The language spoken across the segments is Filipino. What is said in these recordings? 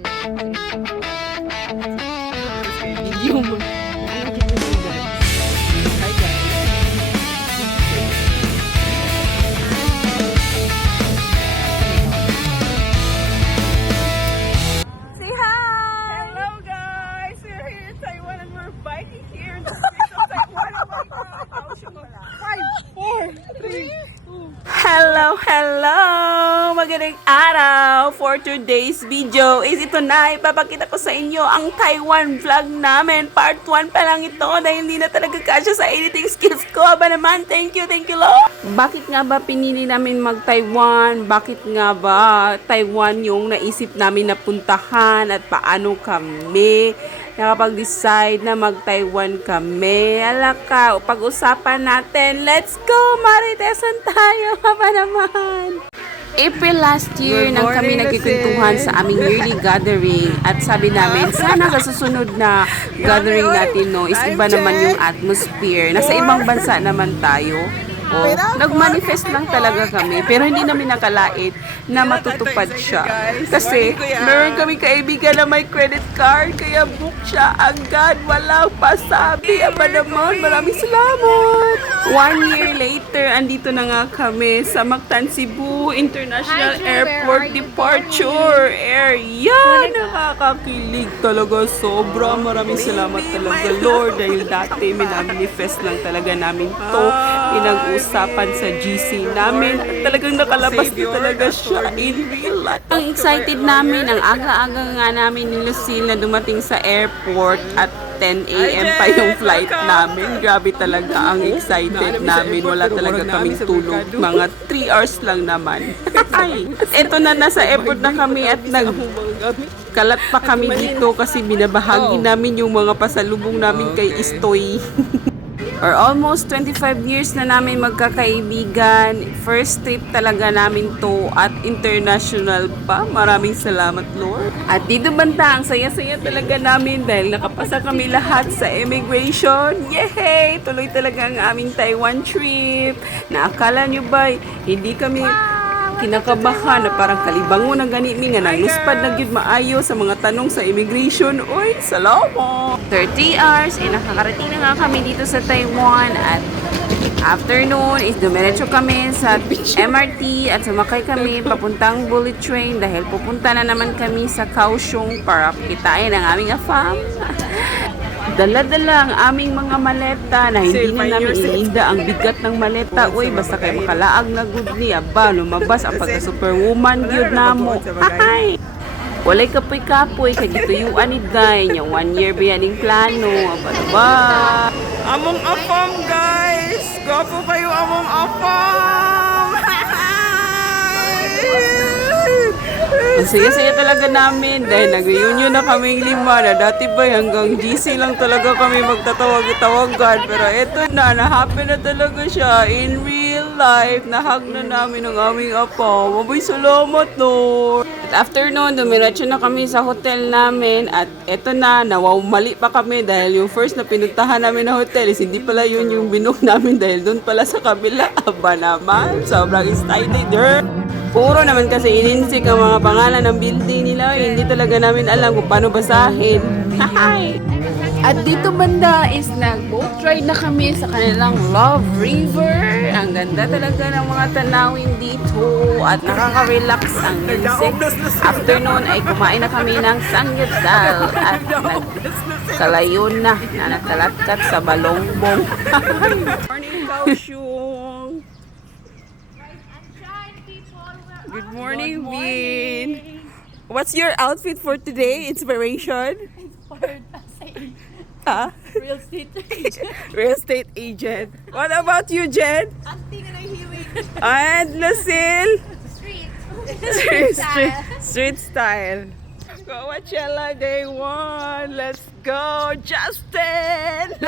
Video mo. Hi guys. Say hi! Hello guys! We're here in Taiwan and we're biking here in the streets of Taiwan. Oh my God! 5, 4, 3, 2. Hello! Magandang araw! For today's video is ito na, ipapakita ko sa inyo ang Taiwan vlog namin. Part 1 pa lang ito dahil hindi na talaga kasya sa editing skills ko. Aba naman, thank you Lord! Bakit nga ba pinili namin mag-Taiwan? Bakit nga ba Taiwan yung naisip namin na puntahan at paano kami nakapag-decide na mag-Taiwan kami? Alaka, pag-usapan natin. Let's go! Maritesan tayo! Aba naman! April last year nang kami nagkikwentuhan sa aming yearly gathering at sabi namin sana sa susunod na gathering natin no is iba naman yung atmosphere. Nasa ibang bansa naman tayo. Oh, nag-manifest lang talaga kami pero hindi namin nakalait na matutupad siya. Kasi meron kami kaibigan na may credit card kaya book siya agad. Walang pasabi. Aba naman, maraming salamat. 1 year later, andito na nga kami sa Mactan, Cebu International Airport Departure Area. Nakakakilig talaga. Sobra. Maraming salamat talaga, Lord. Dahil dati minamifest lang talaga namin to. Pinag-usapan sa GC namin. At talagang nakalabas na talaga siya in real life. Ang excited namin, ang aga-aga nga namin ni Lucille na dumating sa airport at 10 a.m. pa yung flight namin. Grabe talaga ang excited namin. Wala talaga kaming tulog. Mga 3 hours lang naman. Ay, eto na, nasa airport na kami at nagkalat pa kami dito kasi binabahagi namin yung mga pasalubong namin kay Istoy. Or almost 25 years na namin magkakaibigan. First trip talaga namin to at international pa. Maraming salamat, Lord. At dito banda, ang saya-saya talaga namin dahil nakapasa kami lahat sa immigration. Yay! Tuloy talaga ang aming Taiwan trip. Naakala nyo ba, hindi kami kinakabahan na parang kalibango ng ganimi nga nagluspad na gyud maayo sa mga tanong sa immigration. Oy, salamat! 30 hours, nakakarating na nga kami dito sa Taiwan at afternoon is dumiretso kami sa MRT at sumakay kami papuntang bullet train dahil pupunta na naman kami sa Kaohsiung para kitain ang aming afam. Dala-dala ang aming mga maleta na hindi na namin ininda ang bigat ng maleta. Uy, basta kayo makalaag na good ni. Aba, lumabas ang pagka-superwoman gyud namo. Ay! Walay kapoy-kapoy, kay gituyuan ni Day. Nya 1 year biyaning plano. Aba, ba? Among afam guys! Gwapo kayo among afam! Ang saya-saya talaga namin dahil nag-reunion na kaming 5 na dati ba hanggang GC lang talaga kami magtatawag-tawagan pero eto na, na-happen na talaga siya in real life. Nahag na namin ang aming apa. Mabay salamat, Lord! At after noon, dumiretso na kami sa hotel namin at eto na, mali pa kami dahil yung first na pinuntahan namin na hotel is hindi pala yun yung binook namin dahil doon pala sa kabila. Aba naman, sobrang excited. Puro naman kasi ininsik ang mga pangalan ng building nila. Hindi talaga namin alam kung paano basahin. At dito banda is nag-boat ride na kami sa kanilang Love River. Ang ganda talaga ng mga tanawin dito at nakaka-relax ang music. Afternoon ay kumain na kami ng sangyupsal at nagkalayon na natalatkat sa balongbong. Morning, Kaohsiung! Good morning, Vin. What's your outfit for today? Inspiration? Inspired as Ah? real estate agent. Real estate agent. What about you, Jen? Acting na hiwig. And Lucille? Street. Street style. Coachella Day 1. Let's go, Justin!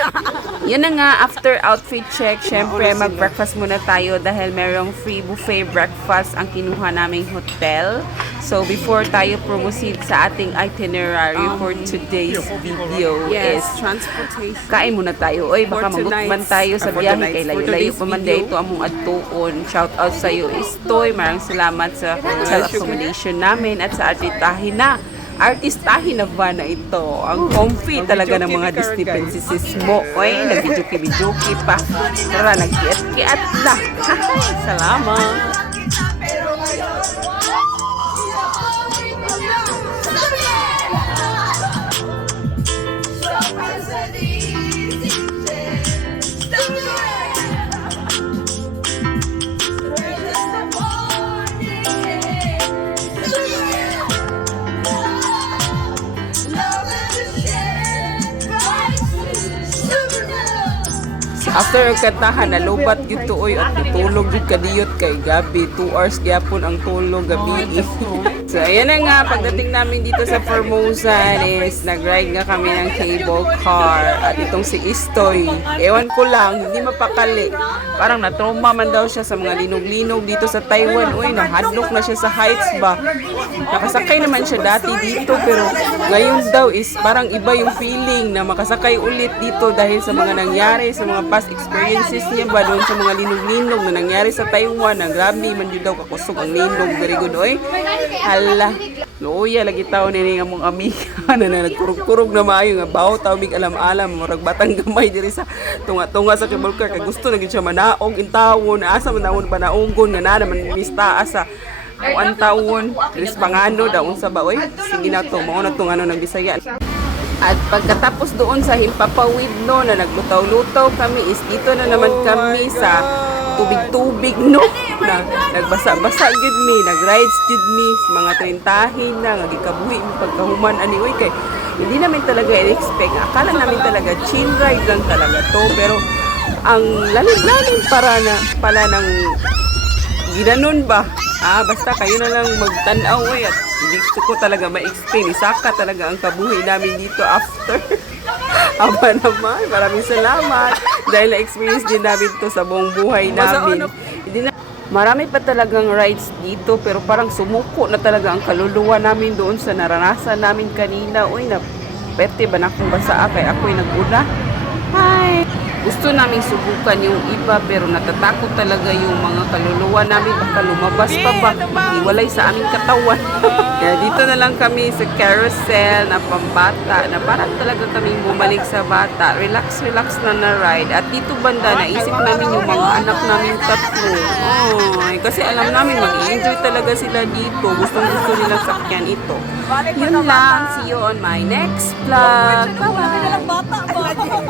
Yan na nga, after outfit check, syempre mag-breakfast muna tayo dahil merong free buffet breakfast ang kinuha naming hotel. So before tayo proceed sa ating itinerary for today's video is transportation. kain muna tayo. Oy, baka magukman tayo sa biyahe kay layo-layo pa man dito among adtuon. Shout out sa iyo, Istoy. Maraming salamat sa hotel accommodation namin at sa atitahin na artistahin na van na ito. Ang comfy talaga ng mga Disney princesses mo. Oy, nag-bijuki-bijuki pa. Tara, nag-kiat-kiat na. Salamat. After ang kantahan, nalubat yun to oy at tutulog yun kadiyot kay gabi. 2 hours gyapon ang tulog gabi. So ayan na nga, pagdating namin dito sa Formosan is nag-ride nga kami ng cable car. At itong si Istoy, ewan ko lang, hindi mapakali. Parang na-trauma man daw siya sa mga linog-linog dito sa Taiwan. Uy, nahadlok na siya sa heights ba. Nakasakay naman siya dati dito pero ngayon daw is parang iba yung feeling na makasakay ulit dito dahil sa mga nangyari, sa mga past experiences niya ba doon sa mga linog-linog na nangyari sa Taiwan na grabe man yun daw kakusog ang linog. Very good, oy. Hala. Luya lagi tao nini nga mong amiga na nagkurog-kurog na maayo nga bawo tao mig alam-alam murag batang gamay diri sa tunga-tunga sa cable car kay gusto na gid siya manaog in tawon asa man tawon pa naunggon nga na naman mista asa kuan tawon is pangano daw unsa ba oy sige na to mao na tong ano ng Bisaya. At pagkatapos doon sa Himpapawid no na naglutaw-lutaw kami is dito na naman kami sa tubig-tubig no na nagbasa-basa gud mi, nag-rides gud mi mga 30 na nga gikabuhi mi pagkahuman ani oy kay hindi namin talaga expect. Akala namin talaga chill ride lang talaga to pero ang lalim-lalim pala ng ginanon ba? Basta kayo na lang magtanaw eh at hindi ko talaga ma-explain. Isaka talaga ang kabuhi namin dito after. Aba naman, maraming salamat. Dahil na-experience din namin to sa buong buhay namin. Marami pa talagang rides dito pero parang sumuko na talaga ang kaluluwa namin doon sa naranasan namin kanina. Uy, pwede ba na akong basa kay ako'y nag-una? Hi! Gusto namin subukan yung iba pero natatakot talaga yung mga kaluluwa namin baka lumabas pa ba iwalay sa aming katawan. Kaya dito na lang kami sa carousel na pambata na parang talaga kami bumalik sa bata. Relax na ride. At dito banda naisip namin yung mga anak namin tatlo. Kasi alam namin mag-enjoy talaga sila dito. Gusto nilang sakyan ito. Yun lang. See you on my next vlog. Bye-bye.